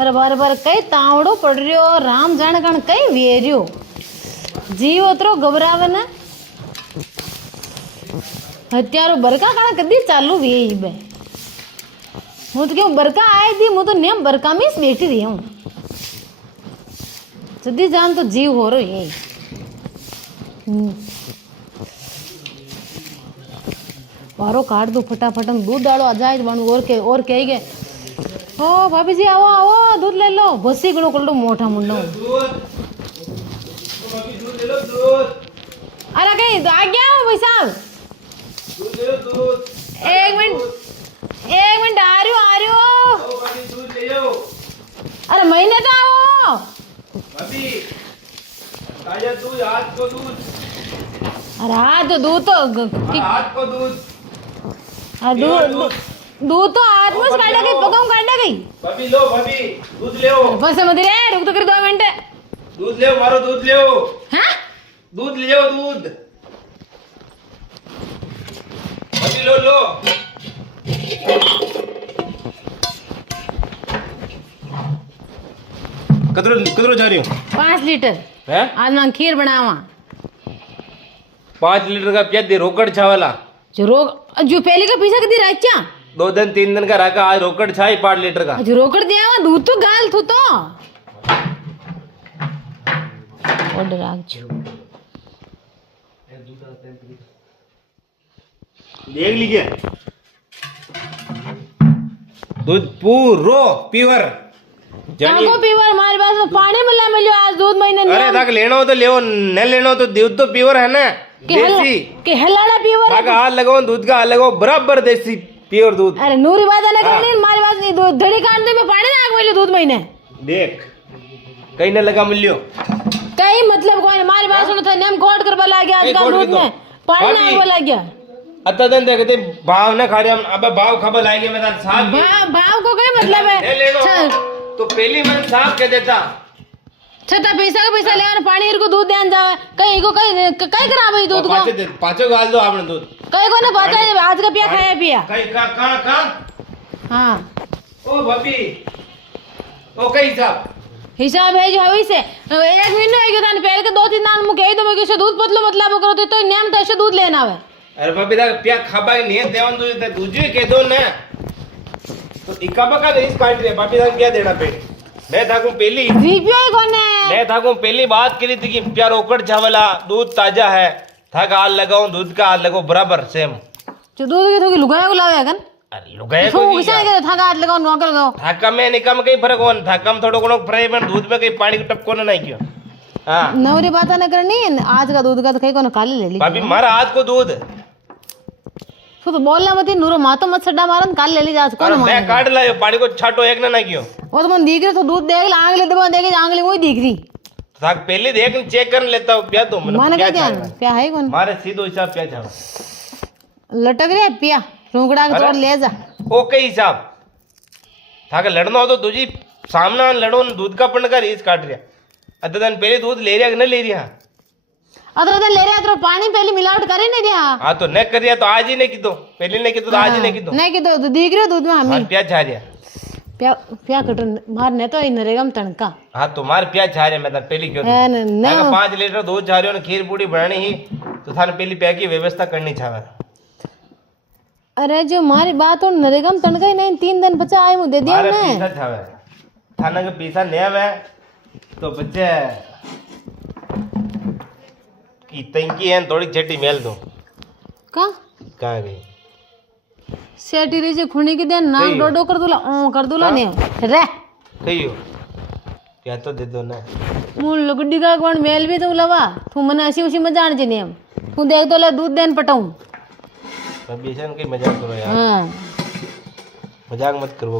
अरे बार कई तावड़ो पड़ रहो राम जाने कण कई वेरियो जीव ओतरो घबरावे ने हत्यारो बरका कण कदी चालू वे बे हूँ तो क्यों बरका आए थी मैं तो नेम बरका में बैठी रही हूँ जदी जान तो जीव हो रही है। वारो काट दो फटाफट दूध डालो आ जाए और कह गए ओ भाभी जी आओ आओ दूध ले लो भसी गड़ो कर लो मोटा मुंडो अरे कहीं आ गया हूँ भाई साहब एक मिनट आ रही हो अरे महीने तो आओ ताजा दूध हाथ को दूध अरे हाँ तो दूध तो हाथ को दूध दूध तो हाथ में काटा गई पकाऊं काटा गई भाभी लो भाभी दूध ले बस मत रे रुक तो कर 2 मिनट दूध ले मारो दूध ले हाँ दूध ले दूध भाभी लो कदरो जा रही हूँ 5 लीटर हैं आज मैं खीर बनावा 5 लीटर का प्याज दे रोकड़ छावाला जो पहले का पीछा कदी राचा 2 दिन 3 दिन का रखा आज रोकड़ छाई 5 लीटर का जो रोकड़ दिया दूध तो गाल थो तो ऑर्डर राखजो देख लीजिए दूध पूरो प्योर को पीवर हमारे पास तो पानी मिला मिलो आज दूध महीने अरे तक लेना हो तो ले न लेना हो तो दूध तो प्योर है ना देसी के हलाड़ा पीवर तक हाथ लगाओ दूध का हाथ लगाओ बराबर देसी प्योर दूध अरे नूरी बात है ना करनी हमारे पास दूध धड़ी काट दे में पानी ना आग मिलो दूध महीने देख कहीं न लगा मिलियो कई मतलब कोई हमारे पास सुनो था नेम कोड कर बला गया आज का दूध में पानी ना आग बला गया अत्ता दिन देखते भाव न खा रहे अबे भाव खबर लाएंगे मैं साहब भाव को क्या मतलब है तो पहली मन साहब कह देता छता पैसा का पैसा लेना पानी को दूध देन जावे कहीं को कहीं करा भाई दूध को पांचों गाल दो आपने दूध कहीं को ना पाचा आज का पिया खाया पिया कहीं का हां ओ भाभी ओ कहीं साहब हिसाब है जो है से 1 महीना है कि थाने पहले के 2-3 दिन मु कही तो मैं किसे दूध पतलो मतलब करो तो नेम तैसे दूध लेना है अरे भाभी दा पिया खाबा नहीं देवन दूध दूजी कह दो ना तो इकाबा का इस काट रे भाभी दा क्या देना पे मैं था को पहली रिव्यू कौन है मैं था को पहली बात करी थी कि प्यार रोकड़ चावला दूध ताजा है था का हाल लगाऊं दूध का हाल लगाओ बराबर सेम जो दूध के थोड़ी लुगाया को लावे कन अरे लुगाया को नहीं था का हाथ लगाओ नौकर लगाओ था कम में निकम कई फर्क होन था कम थोड़ो कोनो फ्राई में दूध में कई पानी को टपको ना नहीं क्यों हां नवरी बात ना करनी आज का दूध का तो कई को काले ले ली भाभी मारा आज को दूध तो बोलना मत नूरो मातो मत सड्डा मारन काल ले ली जा कौन मैं काट लायो पानी को छाटो एक ना क्यों वो तो मन दिख रहे तो दूध देख ले आंगले दबा देखे आंगले वही दिख रही था पहले देख चेक कर लेता हूं पिया तो माने क्या ध्यान पिया है कौन मारे सीधो हिसाब क्या चाहो लटक रे पिया रोंगड़ा के तोड़ ले जा ओके हिसाब था के लड़ना हो तो तुझी सामना लड़ो दूध का पन का रीस काट रिया अदन पहले दूध ले रिया कि न ले रिया अदर ले रहा तो पानी पहले मिलावट करे नहीं दिया हां तो न कर रिया तो आज ही नहीं की दो पहले नहीं की तो आज ही नहीं की दो नहीं की तो दिख रहे दूध में हमें प्याज छा रिया प्या कटो मार ने तो इन रेगम तणका हां तो मार प्याज छा रिया मैं तो पहली क्यों ना 5 लीटर दूध छा रियो ने खीर पूड़ी बनानी ही तो थाने पहली प्या की व्यवस्था करनी छावे अरे जो मारी बात और नरेगम तणका ही नहीं 3 दिन बचा आए मु दे दिया ने पैसा छावे थाने के पैसा ने आवे तो बच्चे की तंकी है थोड़ी छेटी मेल दो का कहां गई सेटी रे जे खुणी के देन नाक डोडो कर दूला ने रे कहियो क्या तो दे दो ना मु लुगडी का कोण मेल भी तो लवा तू मने ऐसी उसी में जान जे ने तू देख तो ले दूध देन पटाऊं अभी ऐसा कोई मजाक करो यार हां मजाक मत करो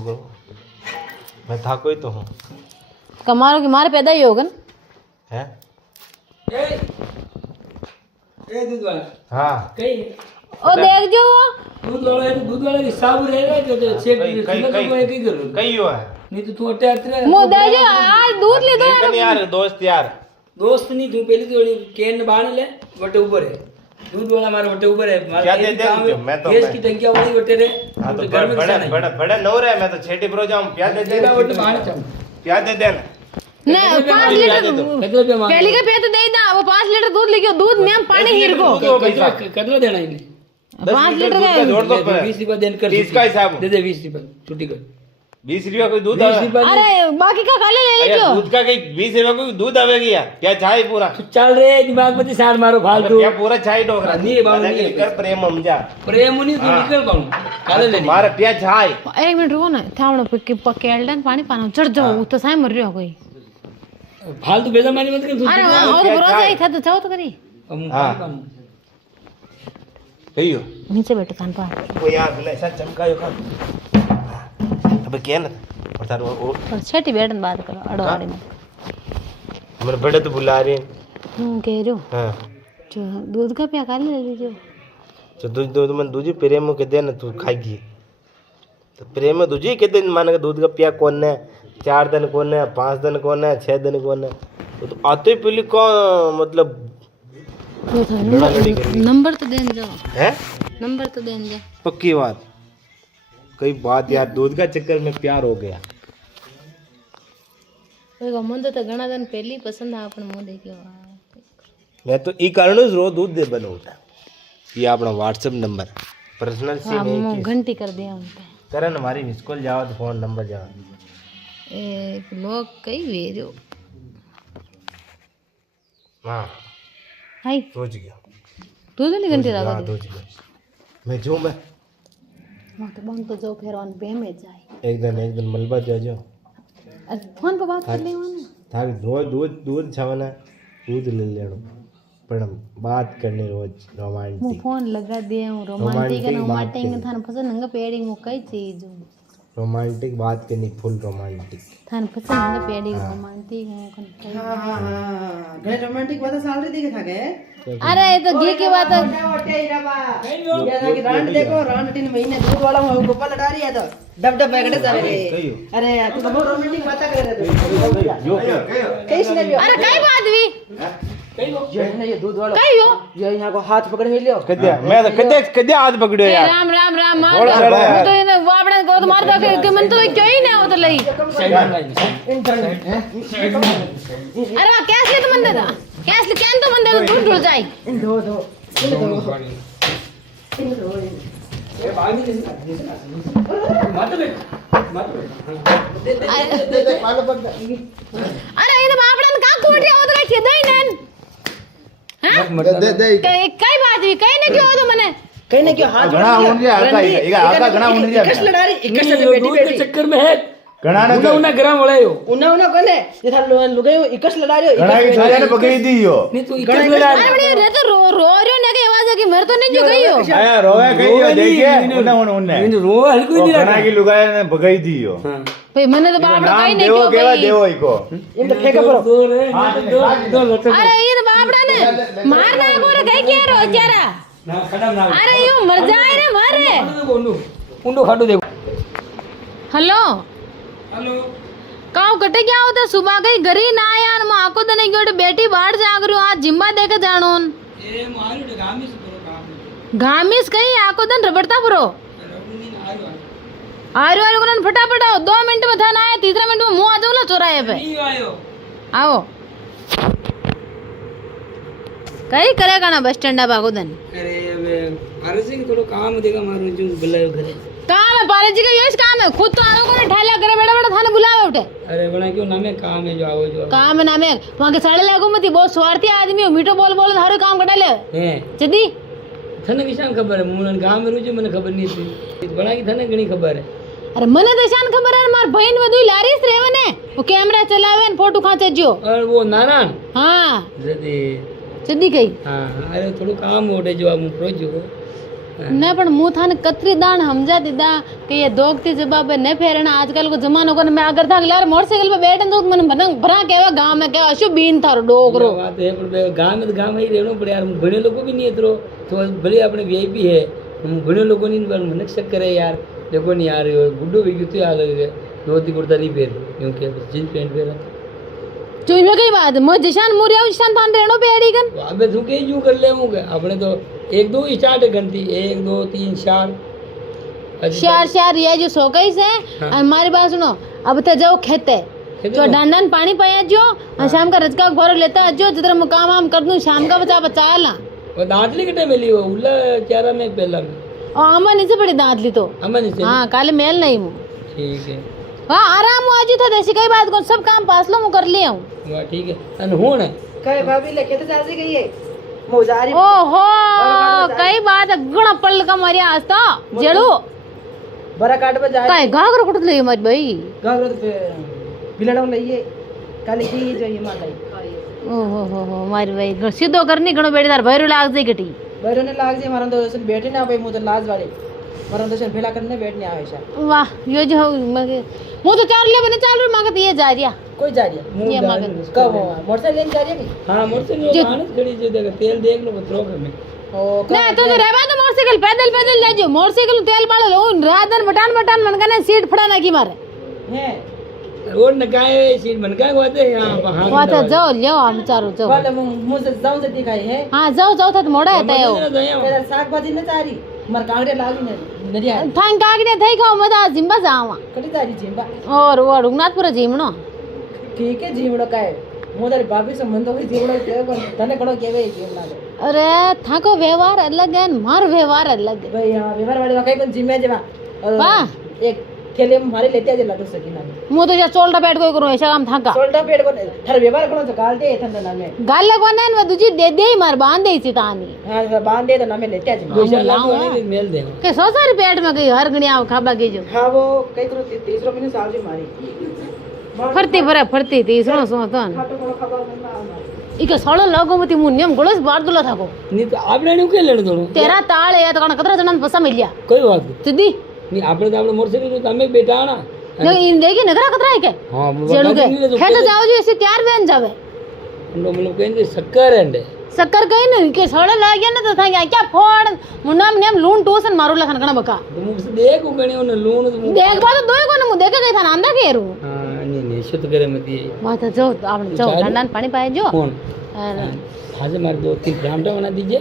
मैं था कोई तो हूं कमारो के मारे पैदा ही होगन हैं ए दूध वाला हां कई ओ देख जो दूध वाला हिसाब रहेगा जो चेक कई हो है नहीं तो तू अटे आते मो दे जो आज दूध ले दो यार दोस्त नहीं तू पहले तो केन बाण ले वटे ऊपर है दूध वाला हमारे वटे ऊपर है क्या दे दे मैं तो गैस की टंकिया वाली वटे रे हां तो बड़ा बड़ा नौर है मैं तो छेटी प्रो जाऊं क्या दे दे वटे बाण प्याज दे देना ना 5 लीटर कितने रुपया मांग पहली का पे तो दे दा वो 5 लीटर दूध लेके दूध में पानी हीर को कितना देना इन्हें 5 लीटर का जोड़ दो 20 रुपया देन कर 30 का हिसाब दे दे 20 रुपया छुट्टी कर 20 रुपया कोई दूध 20 आवे रुपया अरे बाकी का खाली ले अरे लीजिए दूध का कहीं 20 रुपया कोई दूध आवेगी यार क्या चाय पूरा चल रे दिमाग में सार मारो फालतू क्या पूरा चाय डोकरा नहीं बाबू नहीं कर प्रेम समझा प्रेम नहीं तू निकल पाऊं काले ले मारा प्याज चाय 1 मिनट रुको ना थावड़ो पकेलडन पानी पाना चढ़ जाओ तो साय मर रही हो कोई फालतू बेजमानी मत कर तू अरे और भरोसा ही था तो जाओ तो करी हाँ। कहियो नीचे बैठो कान पा वो यार बोले ऐसा चमकायो खा अबे क्या ना बता रो और छठी बैठन बात करो अड़ो आड़े में हमारे बड़े तो बुला रहे हैं कह रहे हो हाँ जो दूध का पिया खाली ले लीजिए तो दूध मन दूजी प्रेम के दे ना तू खाएगी तो प्रेम दूजी के दिन मान के दूध का पिया कौन है 4 दिन कौन है 5 दिन कौन है 6 दिन कौन है वो तो आते ही पहले कौन मतलब वो था नंबर तो देन जाओ है नंबर तो देन जाओ पक्की बात कई बात यार दूध का चक्कर में प्यार हो गया ओए मन तो घणा दिन पहली पसंद आ पण मो देख्यो मैं तो ई कारण रो दूध दे बनवता ये अपना व्हाट्सएप नंबर पर्सनल से हां मो नहीं घंटी कर दिया उन पे करन हमारी मिस कॉल जाओ तो फोन नंबर जाओ एक लोग कई वेरो हां हाय सोच गया तू तो नहीं घंटी लगा हाँ सोच गया मैं जो मैं तो बंद तो जाओ फिर ऑन पे में जाए एक दिन मलबा जाओ अरे फोन पे बात कर ले ना था रोज दूध छावना दूध ले लेनो पर बात करने रोज मु रोमांटिक फोन लगा दिए हूं रोमांटिक रोमांटिक ना बात माटेंगे करी। थान पसंद नंगा पेड़ी मु कई चीज रोमांटिक बात करनी फुल रोमांटिक थान पसंद नंगा पेड़ी रोमांटिक हूं कन कई घणे रोमांटिक बात साल रे देखे था के अरे ये तो घी की बात है ओटे रबा ये ना कि रांड देखो रांड 3 महीने दूध वाला हूं गोपाल डारी है तो डब डब बैगड़े जावे रे अरे तू तो बहुत रोमांटिक बात कर रहे तू कैसे नहीं अरे कई बात भी ये नहीं ये दूध वाला कई हो ये यहां को हाथ पकड़ में लियो कद्या मैं तो कद्या हाथ पकड़ियो ए, यार राम राम राम मार थोड़ा दो। सा वो तो ये वापड़ा को तो मार दो कि मन तो क्यों ही ना हो तो लई अरे वाह कैसे तो मन दे दा कैसे कैन तो मन दे तो दूध ढुल जाए दो दो अरे ये वापड़ा का कोट हो तो के दई नन हां दे कई बात भी कई ने क्यों तो मने कहीं ना क्यों हाथ घना उन रिया आका ಈಗ ಆಕ घना उन रिया इकस लड़ारी इकस से दूध बेटी के बेटी चक्कर में है घना उना उना ग्राम वाला हो उना उना कोने ये था लुगायो इकस लड़ारी घना की साजा ने पकड़ी दी हो नहीं तू इतना लड़ा अरे बड़ी रे तो रो रो रही ने के आवाज की मेरे तो नहीं जो गई हो आया रोए गई हो देखिए उन्ने नहीं रो हल्को ही घना की लुगाया ने भगाई दी हो भाई मने तो बापड़ा कई नहीं देवो क्यों केवा भाई देवो इको इन तो फेंका पड़ो दो रे दो लटक अरे ये तो बापड़ा ने मारना को रे कई के रो चारा ना खड़ा ना अरे यो मर जाए रे मारे उंडो उंडो खाटो देखो हेलो हेलो काऊ कटे क्या होता सुबह गई घरी ना आया न मां को तने गोटे बेटी बाहर जाग रही आज जिम्मा देके जाणोन ए मारू गामी से करो काम गामिस कहीं आको दन रबड़ता पुरो रघुनी आरो आरो आरो को फटाफट आओ 2 मिनट में थाना आया तीसरा मिनट में मुंह आ जाऊला चौराहे पे नहीं आयो आओ कई करेगा ना बस स्टैंड बागो दन अरे वे अरे सिंह थोड़ा काम देगा मारो जो बुलायो घरे काम है पाले जी का यही काम है खुद तो आनो को ने ठाला करे बड़ा बड़ा थाने बुलावे उठे अरे बना क्यों नामे काम है जो आओ जो काम है नामे वहां के साड़े लागो मती बहुत स्वार्थी आदमी हो मीठो बोल बोल हर काम कटा ले हैं जदी थने किसान खबर है मुन गांव में रुजे मने खबर नहीं थी बड़ा की थने घणी खबर है अरे मने तो शान खबर है मार बहन वधु लारीस रेवने वो कैमरा चलावे न फोटो खाचे जो और वो नारायण हां जदी जदी गई हाँ अरे थोड़ा काम ओटे जो हम प्रोजो न पण मु थाने कतरी दान समझा दीदा कि ये दोगती जवाब न फेरना आजकल को जमानो को मैं अगर था यार मोटरसाइकिल पे बैठन तो मन भरा केवा गांव में केवा अशु बीन थारो डोगरो बात है पर गांव में तो गांव में ही रहनो पड़े यार घणे लोगों भी नहीं इतरो तो भले अपने वीआईपी है हम घणे लोगों नहीं पर मनक शक्कर है यार देखो नहीं यार गुड्डो भी क्यों आ गए धोती कुर्ता नहीं पहन क्योंकि जींस पैंट पहना जो में कई बात मो जिशान मुरिया जिशान थान रहनो पेड़ी कन अबे तू के यूं कर ले मुके अपने तो 1 2 स्टार्ट गनती 1 2 3 4 शार शार ये जो सो गई से हमारी बात सुनो अब तो जाओ खेते जो डांडन पानी पाया जो और शाम का रजका घोर लेता जो जिधर मैं काम वाम कर दूं शाम का बचा बचा ला वो दांतली कितने मिली वो उल्ला चारा में पहला में और अम्मा नीचे बड़ी दांत ली तो अमन से हाँ काले मेल नहीं हूँ ठीक है हाँ आराम हो आज था देसी कई बात को सब काम पास लो मैं कर लिया हूँ वाह ठीक है अनहोन है कहे भाभी लेके तो चाची गई है मोजारी ओहो कई बात गुण पल का मारी आज तो जेड़ू बड़ा काट पर जाए काय घाघर कुट ले मत भाई गावरो पे बिलड़ो लइए काली की जो ये मालाई ओहो हो मारी भाई सीधो करनी घणो बेड़ीदार भैरू लाग जाई गटी बैरो ने लाग जे मारन तो सन बैठे ना भाई मुझे लाज वाले मारन तो सन भेला करने बैठने आवे शा वाह यो जो मगे मु तो चार ले बने चाल मांगत ये जा रिया कोई जा रही ये मांगत कब मोटरसाइकिल लेने जा रही है हाँ मोटरसाइकिल आनंद खड़ी जो देखा तेल देख लो बतरो में ओ ना तो रहवा तो मोटरसाइकिल पैदल पैदल ले जो मोटरसाइकिल तेल बाल लो रादन बटान बटान मन कने सीट फड़ा ना की मारे है रोड न काए सीट मन काए होते यहाँ वहाँ वा तो जाओ लियो हम चारो जाओ वाले मुझे जाऊं से दिखाई है हां जाओ जाओ था मोड़ा है तयो तेरा साग भाजी न चारी मर कांगड़े लागी न नरिया थां कागने थई खाओ मदा जिम्बा जावा कड़ी तारी जिम्बा और वो रघुनाथपुर जीवणो ठीक है जीवड़ो का है मोदर बाबी संबंध हो जीवड़ो के तने कड़ो केवे जीवना अरे थाको व्यवहार अलग है मार व्यवहार अलग है भाई हां व्यवहार वाले वाकई कोन जिम्मे जेवा वाह एक खेले मारे लेते जे लडू सकी ना मु तो जा चोलटा बैठ कोई करू ऐसा काम थाका सोल्डा पेड़ को थार व्यवहार करो तो काल दे थन ना में गाल लगवाना है दुजी दे दे मार बांध दे सी तानी हां बांध दे तो ना में लेते जे दूसरा लाओ मेल दे के 100 सारी पेट में गई हर गणिया खाबा के जो हां वो कई करो तीसरा महीने साल जी मारी फरती तीसरो सो तो खाटो को खबर ना इके सळो लगो मती मुन्यम गोळस बार दुला थाको नहीं तो आपने नहीं क्यों लेने दो तेरा ताळ है तो कण कतरा जणन पसा मिलिया कोई बात नहीं सिद्धी नहीं आपने तो आपने मोटरसाइकिल तो हमें बेटा ना जो इन देखी नगरा कतरा है के हाँ जेड़ू के है तो जाओ जी ऐसे तैयार वेन जावे हम लोग कहेंगे शक्कर है सक्कर कई न के सळो लाग्या न तो था क्या फोड़ मुन्नाम नेम लून टोसन मारू लखन कण बका तो मुझसे देख गणी उन्हें लून तो देख बा तो दोय कोन मु देखे गई था नांदा केरू हाँ नहीं शुद्ध करे मत ये बात जो आपने जो ठंडा पानी पाए जो कौन आज हमारे 2-3 फरामटा बना दीजिए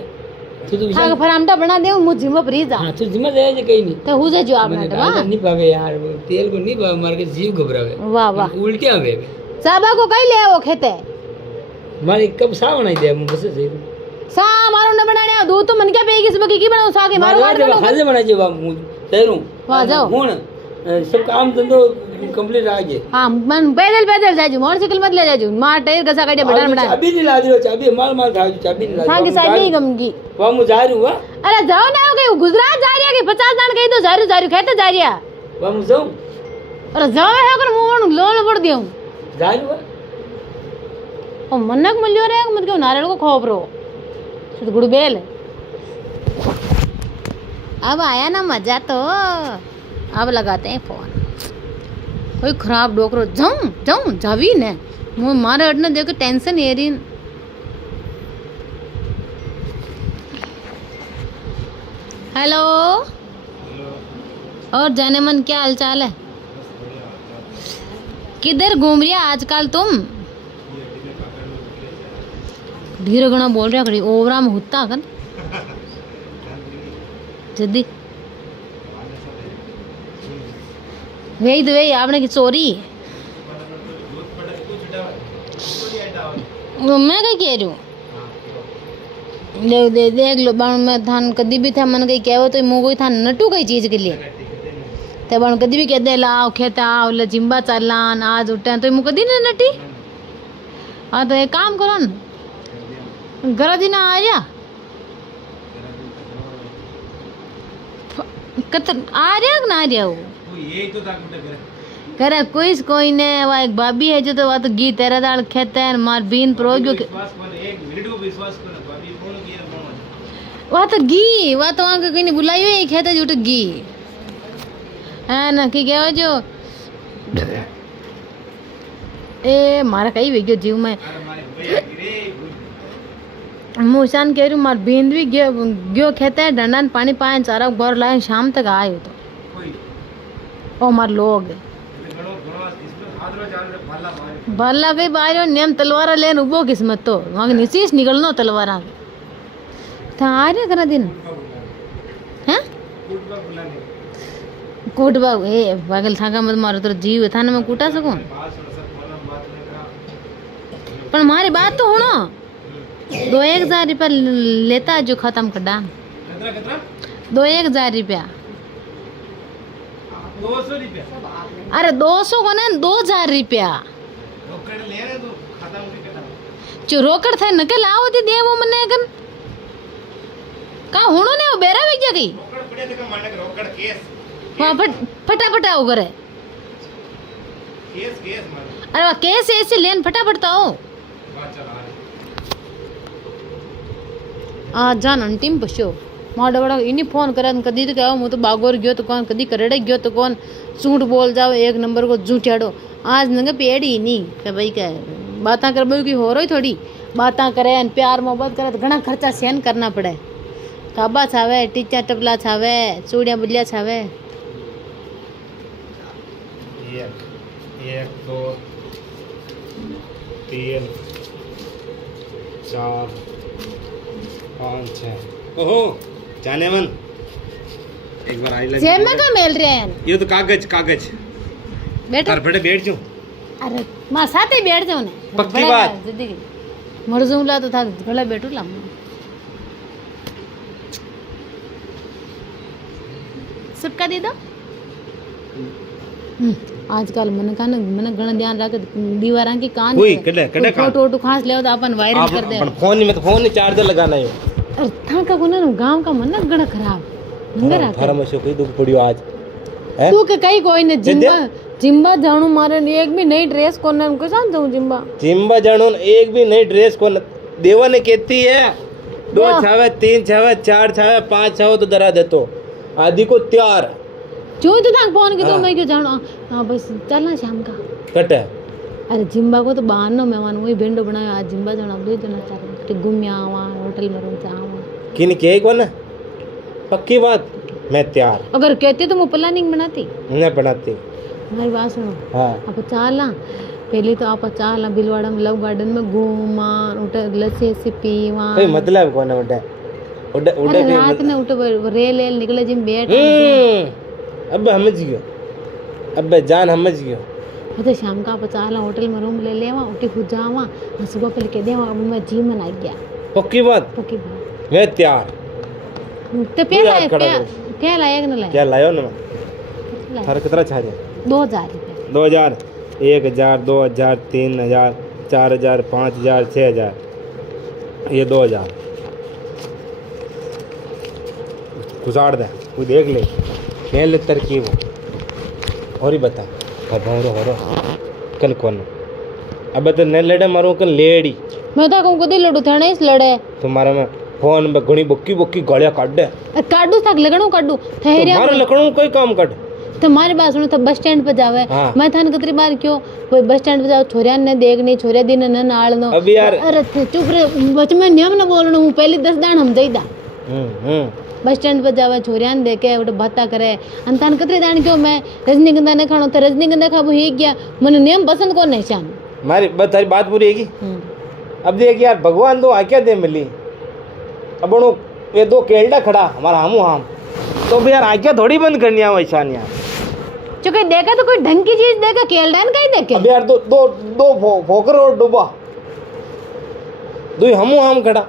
तो हां फरामटा बना दे मु जिम पर जा हाँ तो जिम्मा जाए कहीं नहीं तो हुजे जो आपने मैंने कहा नहीं पावे यार वो तेल को नहीं पावे मार के जीव घबरावे वाह वाह उल्टे आवे साबा को कई ले वो खेते मारी कब सा बनाई दे मुझसे सही सा मारो न बनाने दूध तो मन क्या पेगी सब की बनाओ सागे मारो मारवाड़ वाट में खाजे बना जे बाबू तेरू वाह जाओ हुन सब काम धंधो कंप्लीट आ गए हां मन पैदल पैदल जाजू मोटरसाइकिल मत ले जाजू मार टायर घसा काटे बटन बटन चाबी नहीं ला दियो चाबी माल माल खा चाबी नहीं ला सांगी साहब नहीं गमगी वहां मु जा रही हूं अरे जाओ ना हो गई गुजरात जा रही है कि 50 दान कही तो जा रही खेते जा रही है वहां मु जाऊं अरे जाओ है कर मुंह लोल पड़ दियो जा रही हूं ओ मनक मिलियो रे मत क्यों नारियल को खोपरो तो गुड़बेल अब आया ना मजा तो अब लगाते हैं फोन कोई खराब डोकरो जाऊं जाऊं जावी ने मु मारे अडने देखो टेंशन ये रही हेलो और जाने मन क्या हालचाल है किधर घूम रही है आजकल तुम धीरे घना बोल रहा खड़ी ओवरा में हुत्ता कन जल्दी वही तो वही आपने की चोरी मैं कहीं कह रही हूँ देख लो बण में थान कदी भी था मन कहीं कहवो तो मुँह कोई था नटू कई चीज के लिए ते बण कदी भी कह दे लाओ खेता ले जिम्बा चालान आज उठे तो मुँह कदी न नटी हाँ तो एक काम करो न घर दिन आ जा आ रहा कि ना आ रहा वो करे कोई ने वह एक भाभी है जो तो वह तो गी तेरा दाल खेते हैं मार बीन प्रोग्यो वह तो गी वह तो वहाँ कहीं नहीं बुलाई हुई खेते जुट गी है ना कि क्या जो ए मारा कई वेग्यो जीव में मुशान कह रही मार बींद भी गयो खेते हैं डंडन पानी पाए चारा बोर लाए शाम तक आए तो ओ मार लोग भला कई बाहर नेम तलवारा लेन उबो किस्मत तो वहाँ नीचीस निकलनो तलवारा था आ रहे करा दिन हैं कोट बाग ए पागल था का मत मारो तो जीव था ना मैं कूटा सकूं पर हमारी बात तो सुनो 2-1000 रुपया लेता है जो खत्म कर डाल 2-1000 रुपया 200 रुपया अरे 200 को ना 2000 रुपया रोकड़ ले रहे तो खत्म कर जो रोकड़ थे नके लाओ थी दे वो मने कन का होनो ने वो बेरा भी क्या गई रोकड़ पड़े तो माने रोकड़ केस वहाँ फटाफट आओ करे केस केस माने अरे वह कैसे ऐसे लेन फटाफट तो आओ बात चला आ जान अंतिम पशो माड़ा बड़ा इन्हीं फोन करा कदी तो क्या मुँह तो बागोर गयो तो कौन कदी करेड़े गयो तो कौन झूठ बोल जाओ एक नंबर को झूठाड़ो आज नंगे पेड़ ही नहीं क्या भाई क्या बातें कर भाई की हो रही थोड़ी बातें करे प्यार मोहब्बत करे तो घना खर्चा सहन करना पड़े काबा छावे टीचा टपला छावे चूड़िया बुलिया छावे एक दो तीन चार पाँच छः ओहो जाने मन एक बार आई लगी जेब में का मेल रहे हैं ये तो कागज कागज बैठो कर बैठे बैठ जाऊं अरे माँ साथ ही बैठ जाओ ने पक्की बात। मरजूला तो था गला बैठू ला सबका दे दो आजकल मन का मन घना ध्यान रख दीवारा की कान कोई कड़े कड़े का फोटो वोटो खास ले तो अपन वायरल कर दे फोन में तो फोन नहीं चार्जर लगाना है अरे था का कोना गांव का मन घना खराब नंगर आ थारा में से कोई दुख पड़ियो आज है तू के कई कोई ने जिम्बा जिम्बा जाणू मारे एक भी नई ड्रेस कोना को जान जाऊं जिम्बा जिम्बा जानो एक भी नई ड्रेस को देवा ने कहती है 2 छावे 3 छावे 4 छावे 5 छावे तो डरा देतो आदि को तैयार जो तो था फोन के तो मैं क्यों जानो हां बस चलना शाम का कट है अरे जिम्बा को तो बाहर नो मेहमान वही भेंडो बनाया आज जिम्बा जाना दो जना चार घूम आवा होटल में रूम से आवा किन के को ना पक्की बात मैं तैयार अगर कहते तो मैं प्लानिंग बनाती नहीं बनाती हमारी बात सुनो हाँ आप चाला पहले तो आप चाला बिलवाड़ा में लव गार्डन में घूमा उठे लस्सी से पीवा कोई मतलब कौन है उड़े उड़े उड़े अरे रात में उठे रेल निकले जिम बैठ अब समझ गयो अब जान समझ गयो तो शाम का आप चाला होटल में रूम ले लेवा उठी खुद जावा सुबह पहले कह देवा अब मैं जिम में आ गया पक्की बात पक्की बात मैं तैयार तो प्याला है प्याला एक न लाया क्या लायो ना थारा कितना छा जाए 2000 रुपये 2000 1000 2000 3000 4000 5000 6000 ये 2000 गुजार दे तू देख ले खेल ले तरकीब और ही बता हो कन कौन अब तो न लड़े मारो कन लेडी मैं तो कहूँ कदी लड़ू थे इस लड़े तुम्हारे में फोन में घणी बुक्की बुक्की गालियां काट दे काटू तक लगणू काटू ठहरिया तुम्हारे लकड़ों कोई काम कर तुम्हारी बात सुनो तो बस स्टैंड पे जावे हाँ। मैं थाने कतरी बार क्यों कोई बस स्टैंड पे जाओ छोरिया ने देखनी छोरिया दिन न नाल नो अभी यार अरे चुप रे बच में नियम न बोलणो हूं पहले 10 दान हम देईदा बस स्टैंड पे जावे छोरिया ने देखे उठे बाता करे अंतान कतरी दान क्यों मैं रजनीगंधा ने खाणो तो रजनीगंधा खाबो ही गया मने नियम पसंद को नहीं शान मारी बस तारी बात पूरी हैगी अब देख यार भगवान दो आज्ञा दे मिली अब ये 2 केल्डा खड़ा हमारा हम तो भी यार आज्ञा थोड़ी बंद करनी है वैसा यार चुके देखा तो कोई ढंग की चीज देखा केलडान का ही देखे अब यार दो फोकर और डूबा दो हम खड़ा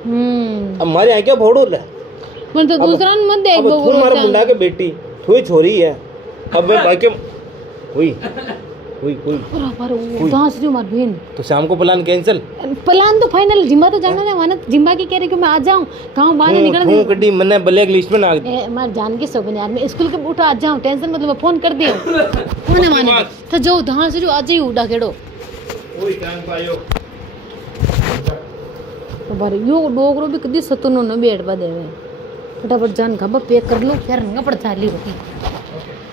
अब हमारे आज्ञा फोड़ो ले पर तो दूसरा न मत देख अब तू हमारे मुंडा के बेटी तू ही छोरी है अब मैं बाकी हुई कोई पर दांस जो मार बहन तो शाम को प्लान कैंसिल प्लान तो फाइनल जिम्बा तो जाना है माना जिम्बा की कह रही कि मैं आ जाऊं गांव बाहर निकल तू कड्डी मने ब्लैक लिस्ट में ना मार जान के सब यार मैं स्कूल के उठा आ जाऊं टेंशन मतलब फोन कर दियो कोने माने तो जो दांस जो आज ही उड़ा केड़ो कोई टाइम पायो तो बार यो डोगरो भी कदी सतनो न बैठ पा देवे फटाफट जान खबर पैक कर लो फिर रंगा पड़ चाली होती